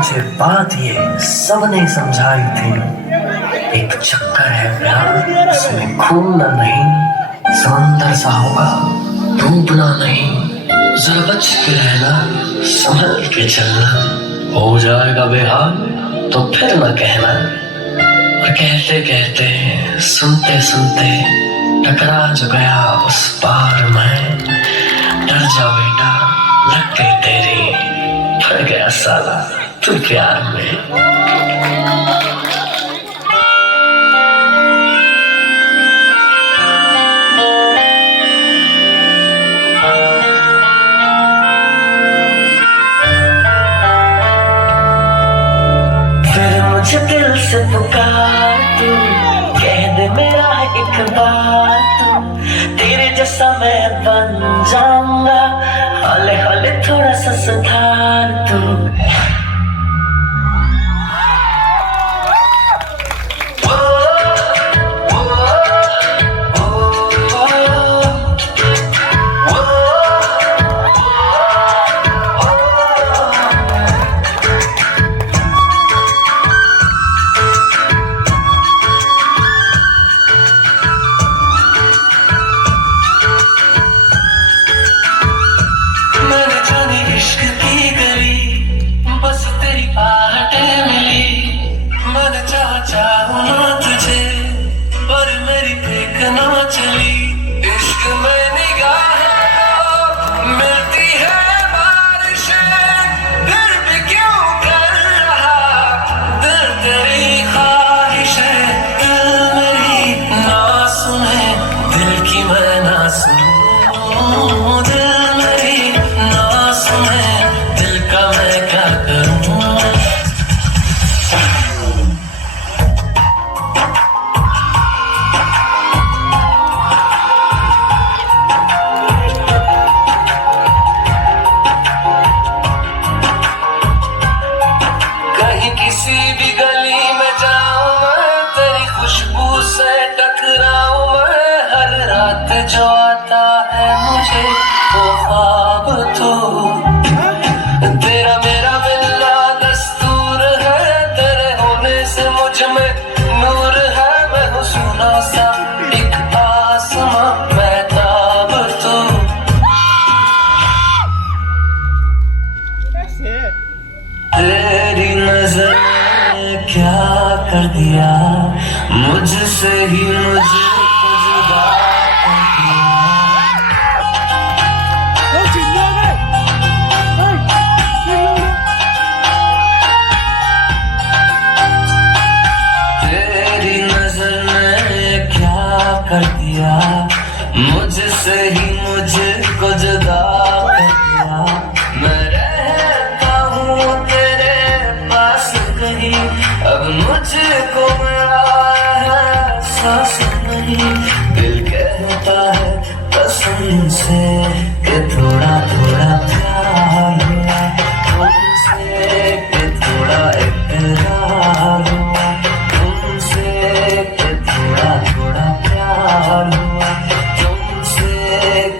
मुझे बात ये सबने समझाई थी, एक चक्कर है प्यार उसमें घूमना नहीं, समंदर सा होगा डूबना नहीं, जरा बच के रहना संभल के चलना, हो जाएगा बेहाल तो फिर न कहना। और कहते कहते सुनते सुनते टकरा जो गया उस पार में, डर जा बेटा लग गई तेरी, फट गया साला तू प्यार में। फिर मुझे दिल से पुकार तू, कह दे मेरा एक बार तू, तेरे जैसा मैं बन जाऊंगा, हौले हौले थोड़ा सा सुधार तू। किसी भी गली में जाऊं मैं, तेरी खुशबू से टकराऊं मैं, हर रात जो आता है मुझे वो ख्वाब तो तेरा मेरा मिलना दस्तूर है, तेरे होने से मुझ में नूर है, मैं हूँ सुना सा एक आसमां महताब तो। तेरी नजर ने क्या कर दिया, मुझसे ही मुझको जुदा कर दिया। तेरी नजर ने क्या कर दिया, मुझसे ही मुझको जुदा कर दिया। मैं रहता हूँ तेरे पास कहीं, अब मुझको मेरा एहसास नहीं, दिल कहता है कसम से कि थोड़ा थोड़ा प्यार हुआ तुमसे, कि थोड़ा इकरार हुआ तुमसे, कि थोड़ा थोड़ा प्यार हुआ तुमसे,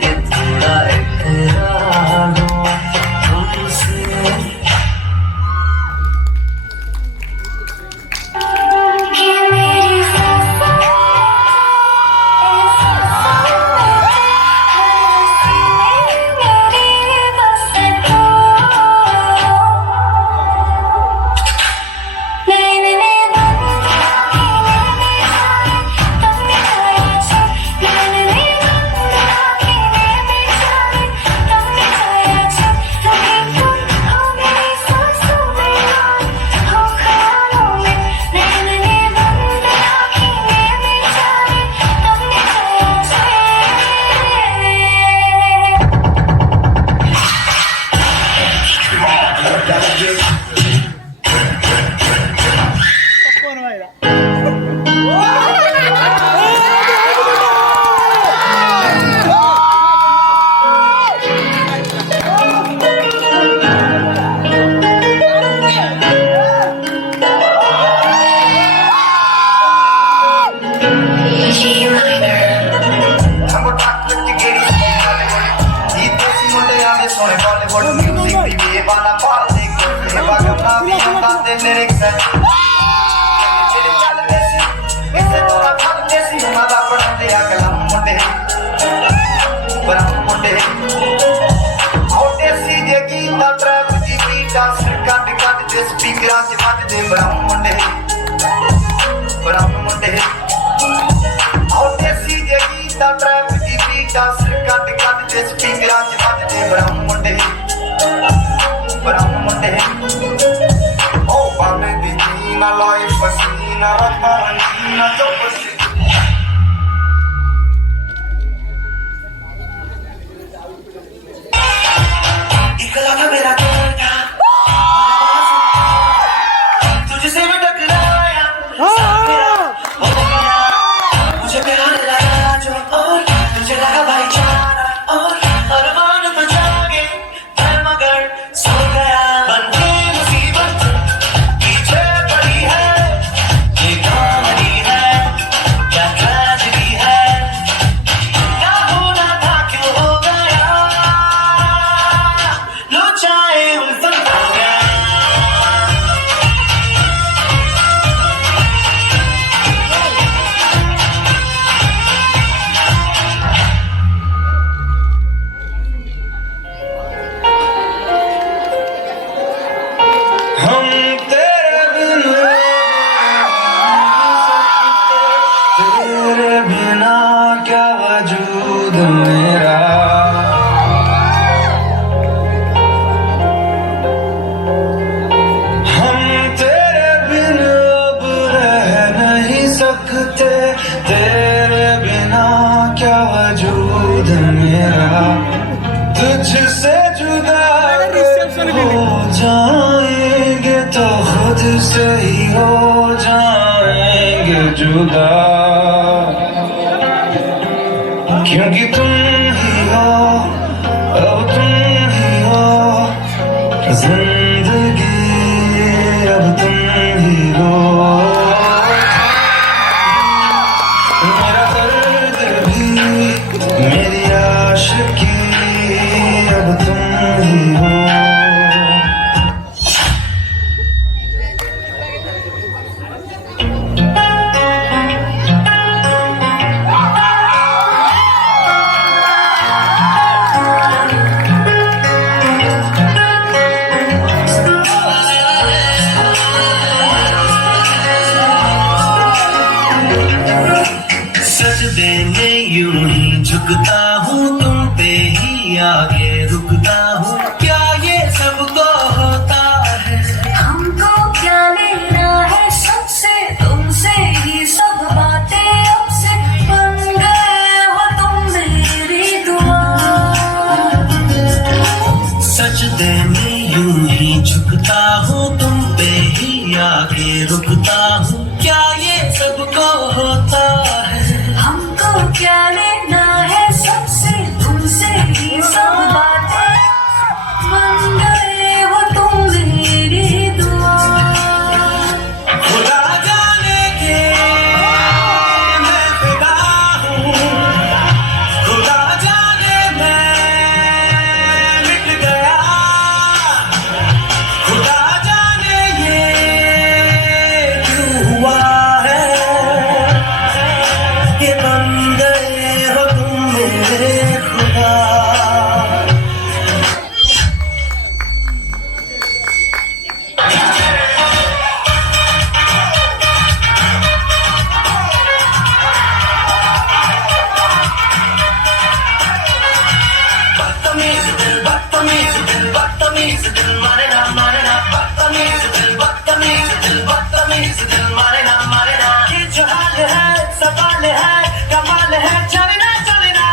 कि थोड़ा इकरार हुआ तुमसे। सोने बॉलीवुड म्यूजिक भी ये वाला पाल देख दे लिरिक्स है तेरे चल देसी इसे तोड़ा फल देसी मादा पढ़ दे अगला मुंडे बरम मुंडे और देसी जे गीता ट्रैप दी बीटा सिर कट कट दे स्पीकरां च वज दे बरम मुंडे और देसी जे गीता ट्रैप दी बीटा सिर कट कट दे स्पीकरां च वज दे बरम मुंडे ओ पाने दी जीना लोए पसीना रखना तो इकला था मेरा दिल था तुझसे मैं टकराया मुझे प्यार लगा जो और तुझे लगा भाईचारा और अरमान तो जागे मैं मगर सो गया बन गई मुसीबत पीछे पड़ी है ये कहानी है क्या ट्रेजेडी है क्या होना था क्यों हो गया लो चाहे उल्फत हो गया हम तेरे बिना क्या वजूद मेरा हम तेरे बिन अब रह नहीं सकते तेरे बिना क्या वजूद मेरा तुझसे जुदा हो जाएंगे तो खुद से ही हो जाएंगे जुदा क्योंकि तुम ही हो अब तुम ही हो जिंदगी अब तुम ही हो मेरा दर्द भी मेरी आशिकी अब तुम ही हो सजदे में यूं ही झुकता हूँ तुम पे ही आगे रुकता हूँ क्या ये सबको होता है हमको क्या लेना है सबसे तुमसे ही सब बातें अब से बन गए हो तुम मेरी दुआ सजदे में यूं ही झुकता हूँ तुम पे ही आगे रुकता हूँ क्या ये सबको होता है हमको क्या लेना है सबसे तुमसे ही सब बातें बन गए हो तुम मेरी दुआ खुदा जाने के मैं फिदा हूँ खुदा जाने मैं मिट गया खुदा जाने ये क्यों हुआ है कि बन गए हो तुम मेरे खुदा बदतमीज दिल मारे ना बदतमीज दिल मारे ना ये जो हाल है सवाल है कमाल है चले ना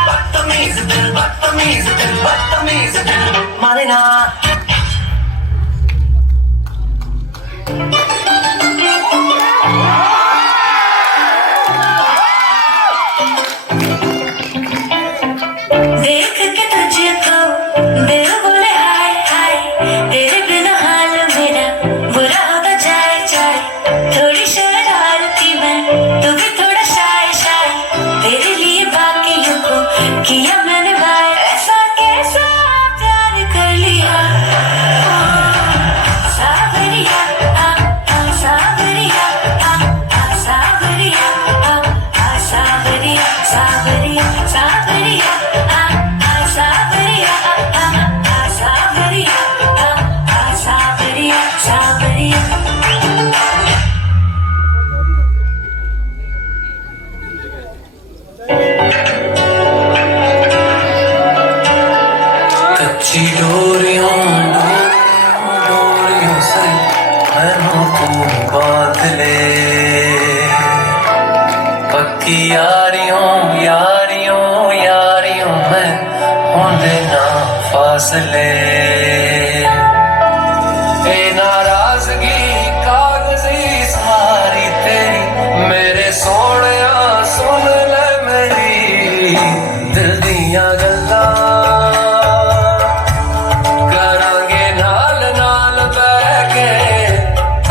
बदतमीज दिल मारे ना देख के तुझको दिल बोले हाय हाय तेरे बिना हाल मेरा बुरा होता जाए जाए थोड़ी शरारती मैं तू भी थोड़ा शाय शाय तेरे लिए बाकियों को किया मैंने बाय ऐसा कैसा प्यार कर लिया से मैनू तू बांध ले पक्की यारियों यारियों यारियों मैं होंदे ना फासले ए नाराजगी कागजी सारी तेरी मेरे सोहणिया सुन ले मेरी दिल दियां गल्लां करांगे नाल नाल बैठ के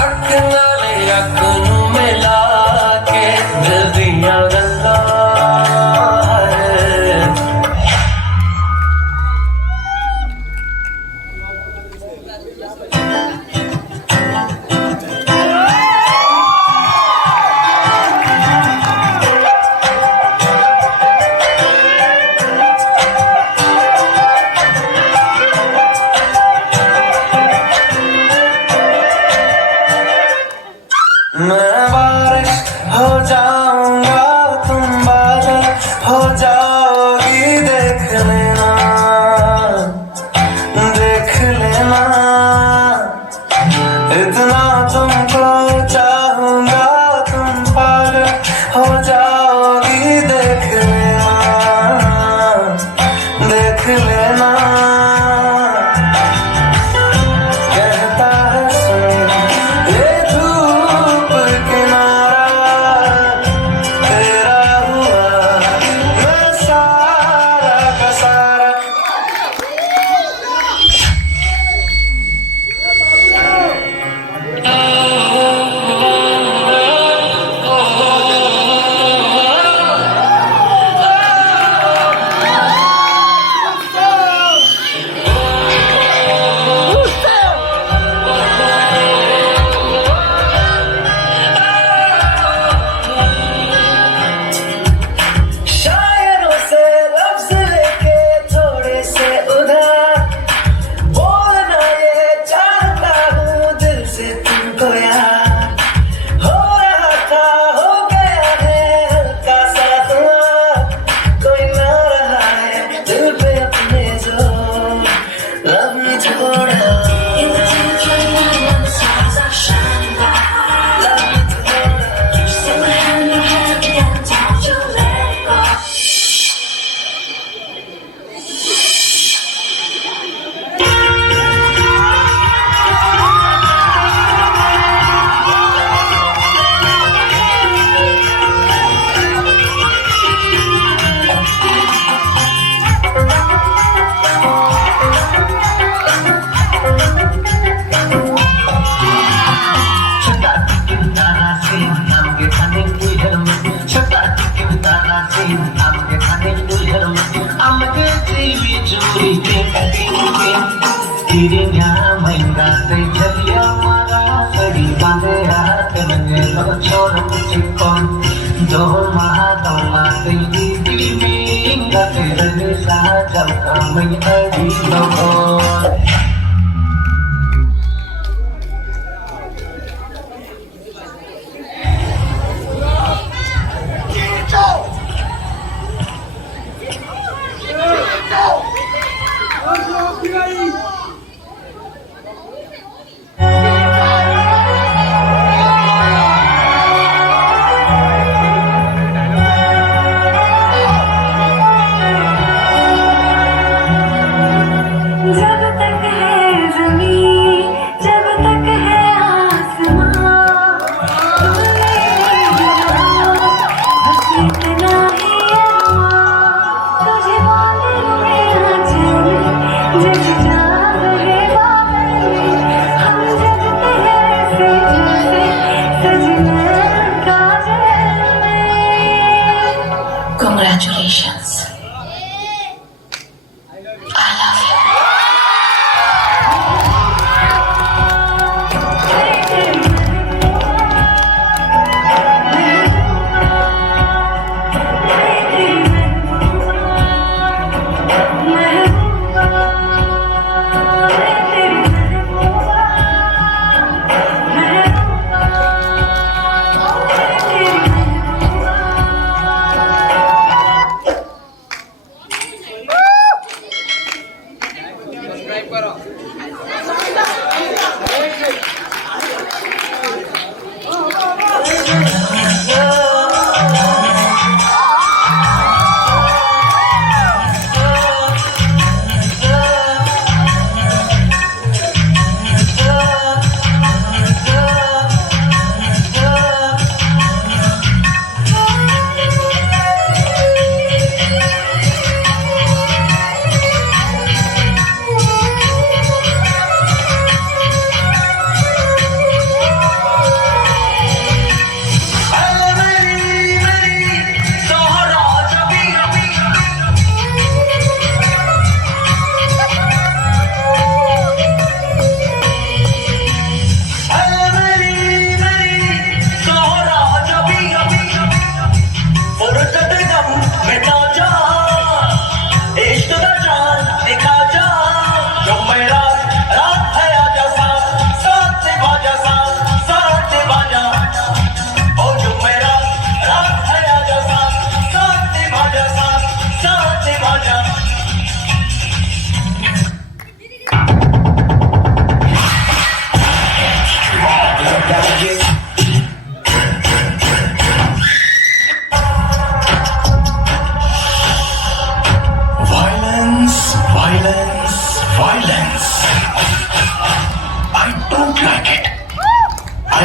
अख नाल अख नू मिला के दिल दियां गल्लां मैं बारिश हो जाऊंगा तुम बादल हो जाओगी देख लेना इतना तुमको चाहूंगा तुम पागल हो जाओगी देख लेना कहता है सुन ये धूप किनारा तेरा हुआ मैं सारा का सारा शायरों से लफ्ज लेके थोड़े से उधार बोलना ये चाहता हूँ दिल से तुमको यार हो रहा था हो गया है हल्का सा धुआं कोई ना रहा है दिल पे अपने जोर लब ने छोड़ा dirinya main gade jadi amara seri bandera tenenge lochor chikon do mahadala tei dimi gade rene sa jam kamai adi logo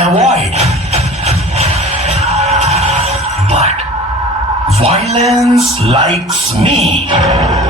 avoid. But violence likes me.